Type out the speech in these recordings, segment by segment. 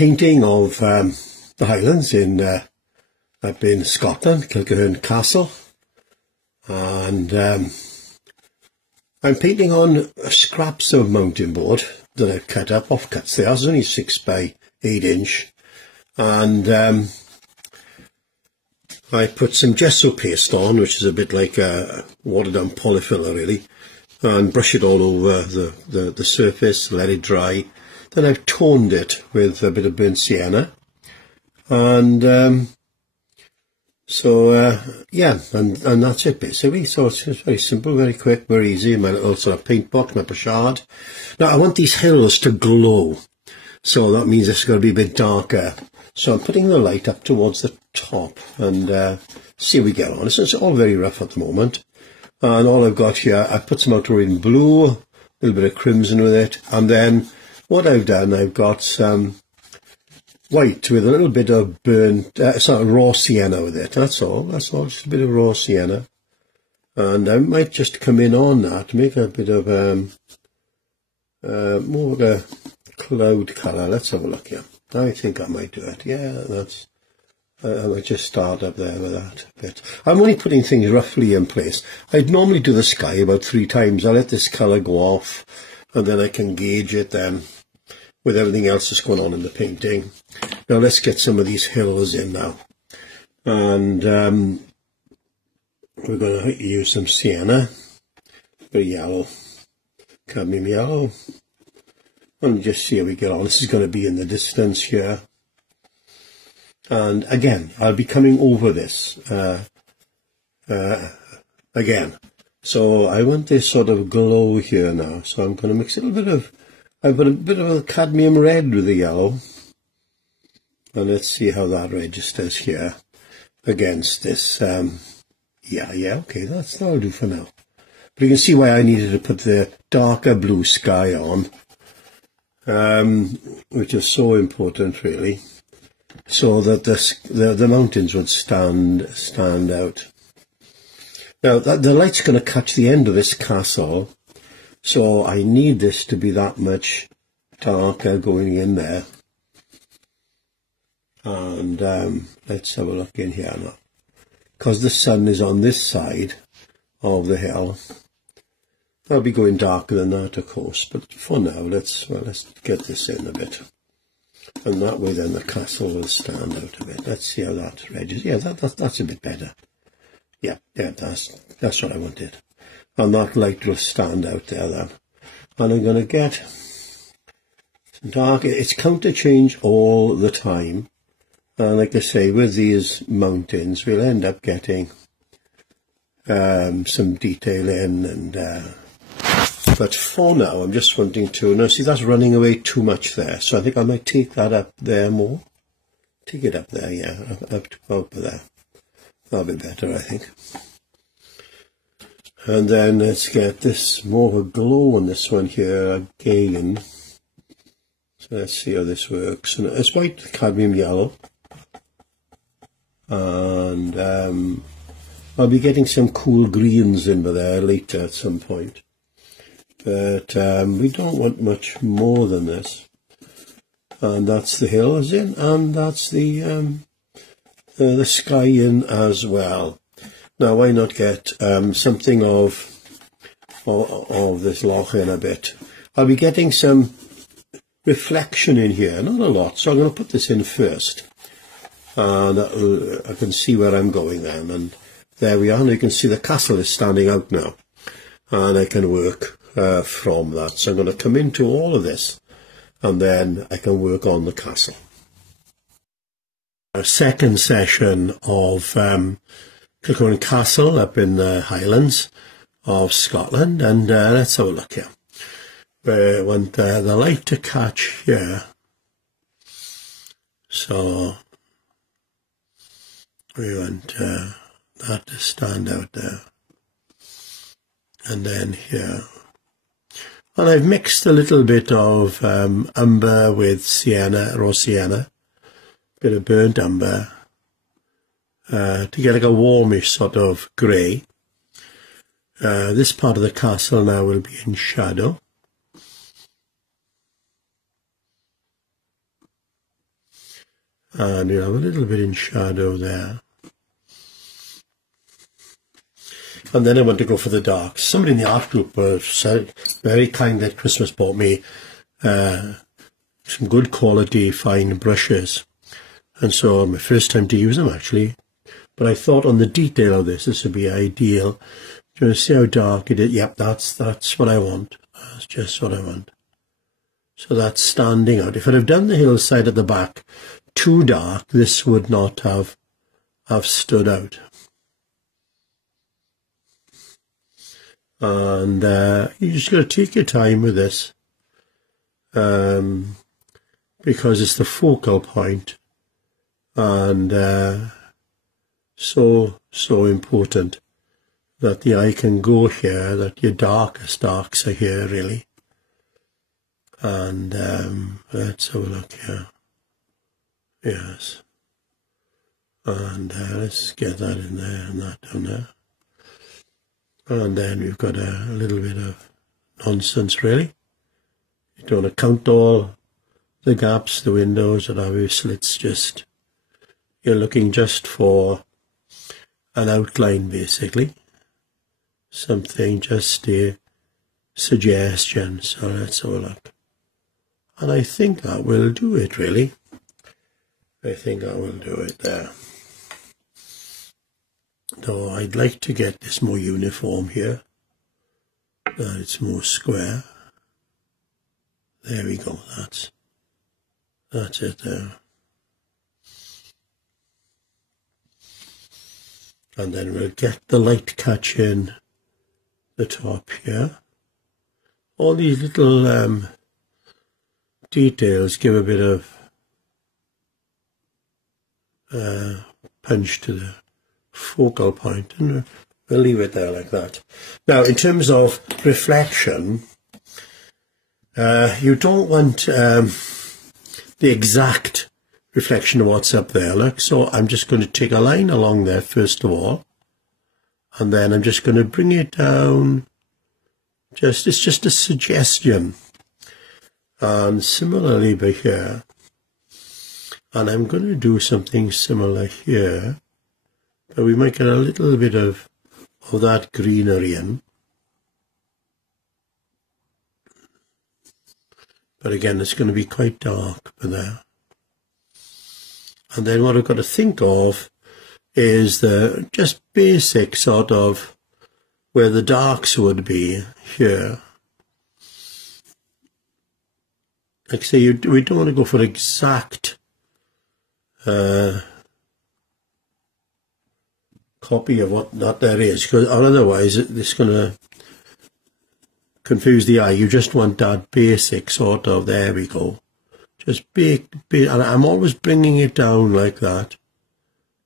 painting of the Highlands up in Scotland, KIlchurn Castle, and I'm painting on scraps of mountain board that I've cut up, offcuts there. It's only 6 by 8 inch, and I put some gesso paste on, which is a bit like a watered down polyfiller really, and brush it all over the surface, let it dry. Then I've toned it with a bit of burnt sienna, and yeah, and that's it basically. So it's very simple, very quick, very easy. My little sort of paint box, my pochade. Now I want these hills to glow, so that means it's got to be a bit darker. So I'm putting the light up towards the top and see how we get on. It's all very rough at the moment. And all I've got here, I've put some ultramarine blue, a little bit of crimson with it, and then what I've done, I've got some white with a little bit of burnt, raw sienna with it. That's all, just a bit of raw sienna. And I might just come in on that to make a bit of more of a cloud colour. Let's have a look here. I think I might do it. Yeah, that's. I might just start up there with that bit. I'm only putting things roughly in place. I'd normally do the sky about 3 times. I let this colour go off, and then I can gauge it then with everything else that's going on in the painting. Now let's get some of these hills in now. And we're going to use some sienna, very yellow, cadmium yellow. And just see how we get on. This is going to be in the distance here. And again, I'll be coming over this again. So I want this sort of glow here now. So I'm going to mix a little bit of, I've got a bit of a cadmium red with the yellow. And let's see how that registers here against this. Yeah, okay, that'll do for now. But you can see why I needed to put the darker blue sky on. Which is so important really, so that the mountains would stand out. Now the light's going to catch the end of this castle, so I need this to be that much darker going in there. And let's have a look in here now, because the sun is on this side of the hill. I'll be going darker than that, of course, but for now, let's get this in a bit, and that way then the castle will stand out a bit. Let's see how that registers. Yeah, that's a bit better. Yeah, that's what I wanted, and that light will stand out there then. And I'm going to get some dark. It's counter change all the time, and like I say, with these mountains, we'll end up getting some detail in and. But for now, I'm just wanting to, now see that's running away too much there, so I think I might take that up there more. Take it up there, yeah, up to over there. That'll be better, I think. And then let's get this more of a glow on this one here again. So let's see how this works. And it's white cadmium yellow. And I'll be getting some cool greens in there later at some point. But we don't want much more than this. And that's the hills in, and that's the sky in as well. Now why not get something of this loch in a bit. I'll be getting some reflection in here, not a lot, so I'm going to put this in first. And I can see where I'm going then, and there we are. Now you can see the castle is standing out now, and I can work from that. So I'm going to come into all of this, and then I can work on the castle. Our second session of KIlchurn Castle up in the Highlands of Scotland, and let's have a look here. We want the light to catch here, so we want that to stand out there, and then here. And I've mixed a little bit of umber with sienna, raw sienna, bit of burnt umber, to get like a warmish sort of grey. This part of the castle now will be in shadow. And you have a little bit in shadow there. And then I want to go for the darks. Somebody in the art group was very kind at Christmas, bought me some good quality fine brushes. And so my first time to use them actually. But I thought on the detail of this would be ideal. Just see how dark it is. Yep, that's what I want. That's just what I want. So that's standing out. If I'd have done the hillside at the back too dark, this would not have stood out. And you just got to take your time with this, because it's the focal point, and so important that the eye can go here, that your darkest darks are here really. And let's have a look here. Yes. And let's get that in there and that down there. And then we've got a little bit of nonsense really. You don't want to count all the gaps, the windows that have your slits, just you're looking just for an outline basically. Something, just a suggestion. So let's have a look. And I think that will do it really. I think I will do it there. So I'd like to get this more uniform here, that it's more square. There we go, that's it there. And then we'll get the light catch in the top here. All these little details give a bit of punch to the focal point, and we'll leave it there like that. Now, in terms of reflection, you don't want the exact reflection of what's up there. Look, so I'm just going to take a line along there first of all, and then I'm just going to bring it down. It's just a suggestion. And similarly by here, and I'm going to do something similar here, but we might get a little bit of that greenery in. But again, it's going to be quite dark for there. And then what I've got to think of is the just basic sort of where the darks would be here. Like I say, we don't want to go for exact copy of what that there is, because otherwise it's going to confuse the eye. You just want that basic sort of, there we go. Just and I'm always bringing it down like that.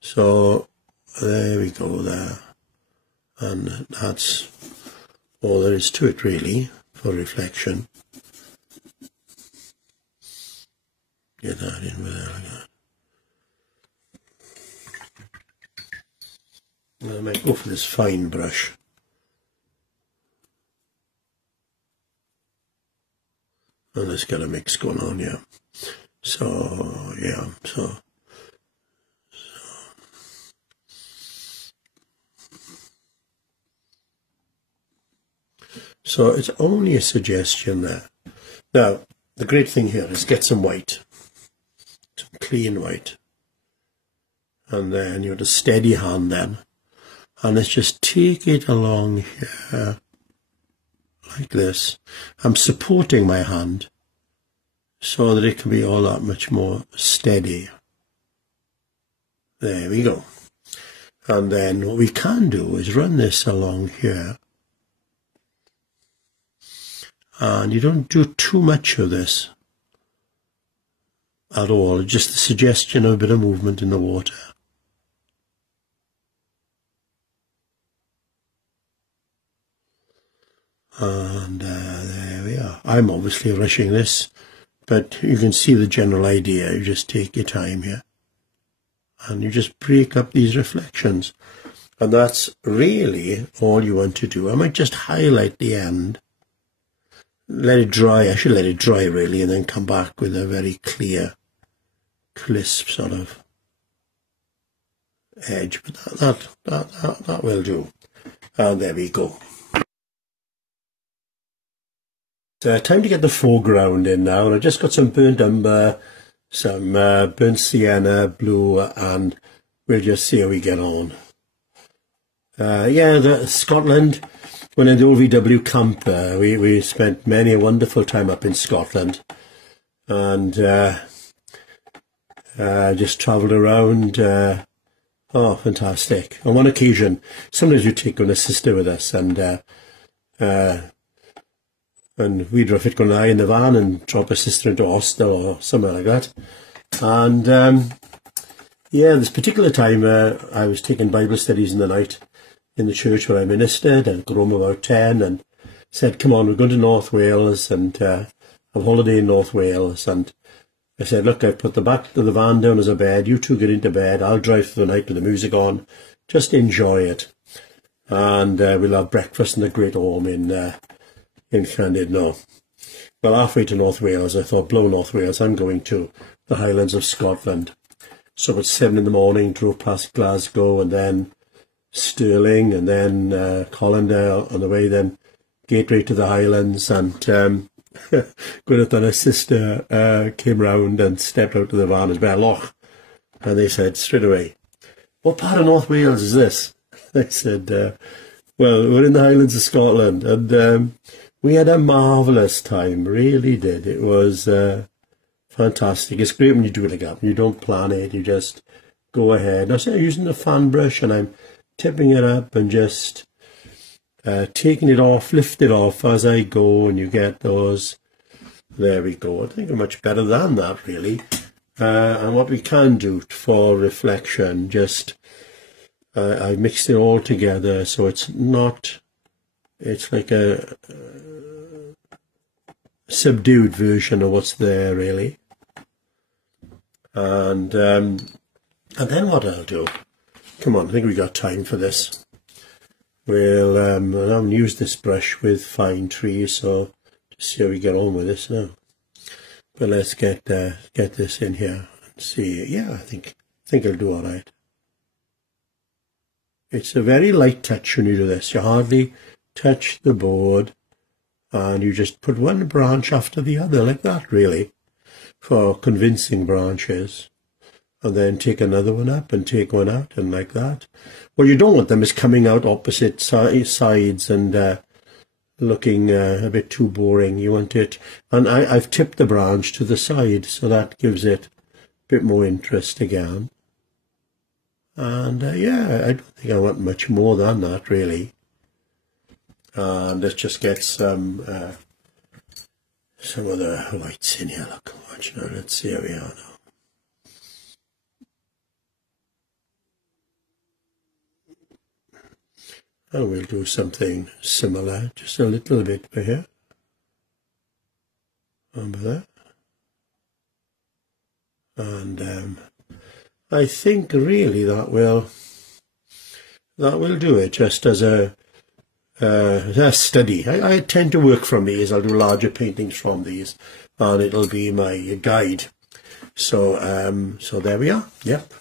So there we go there. And that's all there is to it really for reflection. Get that in with there like that. I might go for this fine brush. And let's get a mix going on, yeah. So, yeah, so it's only a suggestion there. Now, the great thing here is get some white, some clean white. And then you have a steady hand then. And let's just take it along here, like this. I'm supporting my hand so that it can be all that much more steady. There we go. And then what we can do is run this along here. And you don't do too much of this at all, just the suggestion of a bit of movement in the water. And there we are. I'm obviously rushing this, but you can see the general idea. You just take your time here and you just break up these reflections, and that's really all you want to do. I might just highlight the end, let it dry. I should let it dry really, and then come back with a very clear crisp sort of edge, but that will do. And there we go. Time to get the foreground in now, and I've just got some burnt umber, some burnt sienna blue, and we'll just see how we get on. Yeah, Scotland, when in the old VW camp, we spent many a wonderful time up in Scotland, and just travelled around. Oh, fantastic. On one occasion, sometimes we take on a sister with us, and we'd rough it going in the van and drop a sister into Oster or something like that. And yeah, this particular time I was taking Bible studies in the night in the church where I ministered, and got home about 10 and said, come on, we're going to North Wales and have a holiday in North Wales. And I said, look, I've put the back of the van down as a bed, you two get into bed, I'll drive through the night with the music on, just enjoy it. And we'll have breakfast in the Great Home in Llandudno. Well, halfway to North Wales, I thought, blow North Wales, I'm going to the Highlands of Scotland. So at 7 in the morning, drove past Glasgow, and then Stirling, and then Colindale on the way, then gateway to the Highlands. And Gwyneth and her sister came round and stepped out of the van as Belloch, and they said straight away, what part of North Wales is this? I said, well, we're in the Highlands of Scotland, and we had a marvellous time, really did. It was fantastic. It's great when you do it like that. You don't plan it, you just go ahead. Now, see, I'm using the fan brush, and I'm tipping it up and just taking it off, lift it off as I go, and you get those. There we go. I think I'm much better than that, really. And what we can do for reflection, just I mixed it all together, so it's not, it's like a subdued version of what's there, really. And then what I'll do, come on, I think we got time for this. We'll I'll use this brush with fine trees, so just see how we get on with this now. But let's get this in here and see. Yeah, I think it'll do all right. It's a very light touch when you do this. You hardly touch the board, and you just put one branch after the other like that, really, for convincing branches. And then take another one up and take one out, and like that. What you don't want them is coming out opposite sides and looking a bit too boring. You want it, and I've tipped the branch to the side, so that gives it a bit more interest again. And yeah, I don't think I want much more than that, really. And let's just get some of the whites in here. Look, watch now. Let's see how we are now. And we'll do something similar, just a little bit for here. Over there. And I think really that will do it, just as a study. I tend to work from these. I'll do larger paintings from these, and it'll be my guide. So so there we are. Yep.